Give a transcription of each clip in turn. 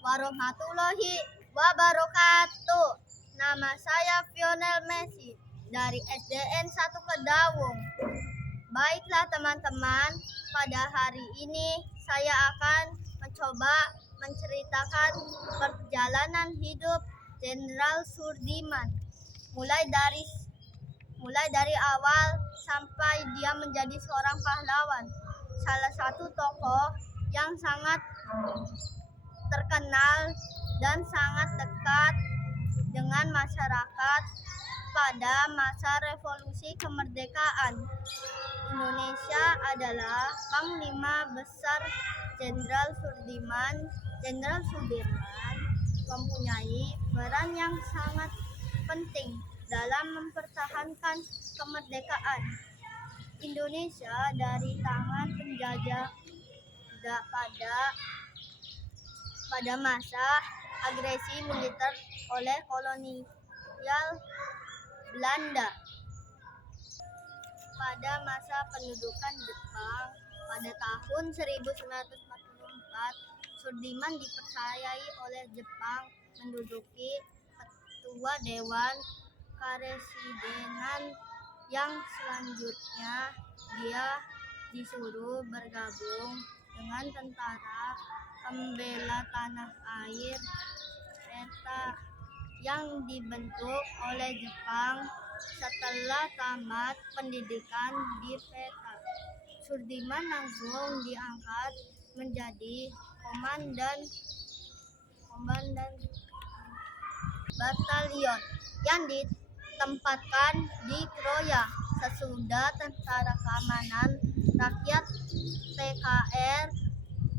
warahmatullahi wabarakatuh. Nama saya Fionel Messi dari SDN 1 Kedawung. Baiklah teman-teman, pada hari ini saya akan mencoba menceritakan perjalanan hidup Jenderal Sudirman. Mulai dari awal sampai dia menjadi seorang pahlawan. Salah satu tokoh yang sangat terkenal dan sangat dekat dengan masyarakat pada masa revolusi kemerdekaan. Indonesia adalah Panglima Besar Jenderal Sudirman. Jenderal Sudirman mempunyai peran yang sangat penting dalam mempertahankan kemerdekaan Indonesia dari tangan penjajah pada masa agresi militer oleh kolonial Belanda. Pada masa pendudukan Jepang pada tahun 1944, Sudirman dipercayai oleh Jepang menduduki ketua Dewan Karesidenan, yang selanjutnya dia disuruh bergabung dengan tentara pembela tanah air PETA yang dibentuk oleh Jepang setelah tamat pendidikan di PETA. Sudirman langsung diangkat menjadi komandan batalion yang ditempatkan di Kroya. Sesudah Tentara Keamanan Rakyat TKR,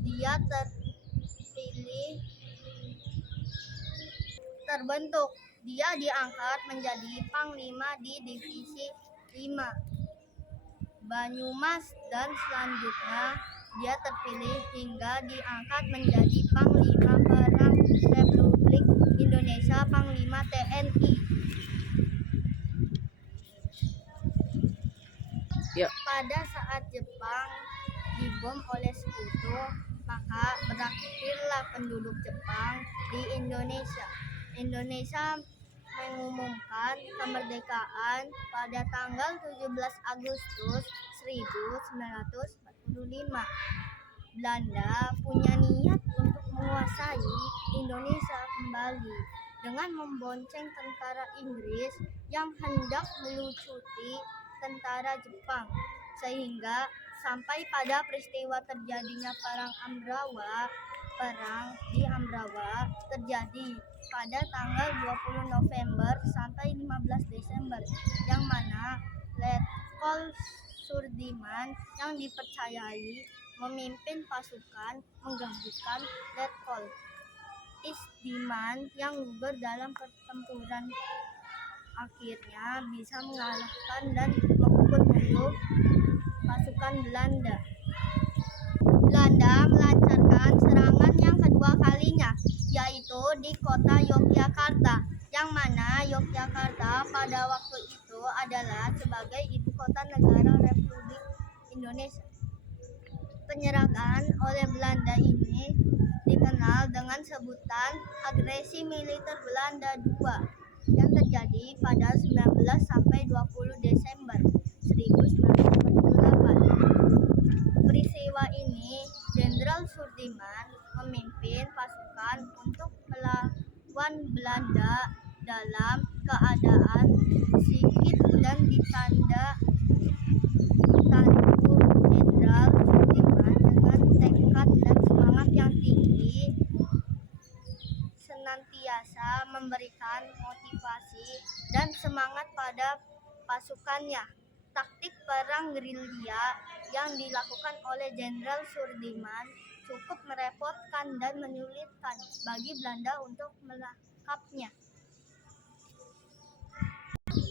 dia terbentuk. Dia diangkat menjadi panglima di divisi 5 Banyumas, dan selanjutnya dia terpilih hingga diangkat menjadi Panglima Perang Republik Indonesia, Panglima TNI. Pada saat Jepang dibom oleh Sekutu, maka berakhirlah penduduk Jepang di Indonesia. Indonesia mengumumkan kemerdekaan pada tanggal 17 Agustus 1945. Belanda punya niat untuk menguasai Indonesia kembali dengan membonceng tentara Inggris yang hendak melucuti tentara Jepang, sehingga sampai pada peristiwa terjadinya Perang di Ambrawa terjadi pada tanggal 20 November sampai 15 Desember, yang mana Letkol Sudirman yang dipercayai memimpin pasukan menggantikan Letkol Isdiman yang gugur dalam pertempuran. Akhirnya bisa mengalahkan dan memukul mundur pasukan Belanda. Belanda melancarkan serangan yang kedua kalinya, yaitu di kota Yogyakarta, yang mana Yogyakarta pada waktu itu adalah sebagai ibu kota negara Republik Indonesia. Penyerangan oleh Belanda ini dikenal dengan sebutan agresi militer Belanda II, yang terjadi pada 19 sampai 20 Desember 1948. Peristiwa ini Jenderal Sudirman memimpin pasukan untuk melawan Belanda dalam keadaan sigit dan ditandu Jenderal Sudirman dengan tekad dan semangat yang tinggi, senantiasa memberikan motivasi dan semangat pada pasukannya. Taktik perang gerilya yang dilakukan oleh Jenderal Sudirman cukup merepotkan dan menyulitkan bagi Belanda untuk menangkapnya.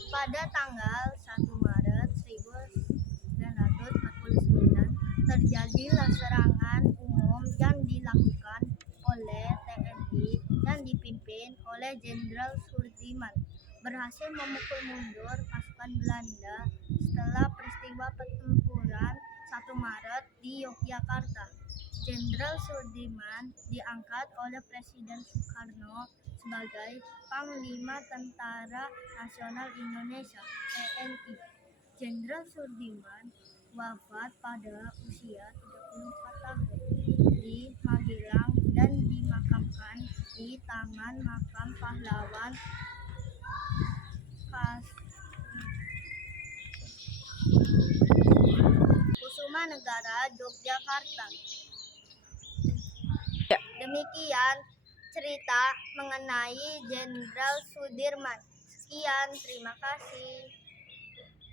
Pada tanggal 1 Maret 1949 terjadilah serangan umum yang dilakukan oleh TNI yang dipimpin oleh Jenderal Sudirman, berhasil memukul mundur pasukan Belanda. Setelah peristiwa pertempuran 1 Maret di Yogyakarta. Jenderal Sudirman diangkat oleh Presiden Soekarno sebagai Panglima Tentara Nasional Indonesia (TNI). Jenderal Sudirman wafat pada usia 34 tahun di Magelang dan dimakamkan di Taman Makam Pahlawan Kusuma Negara, Yogyakarta. Demikian cerita mengenai Jenderal Sudirman. Sekian, terima kasih.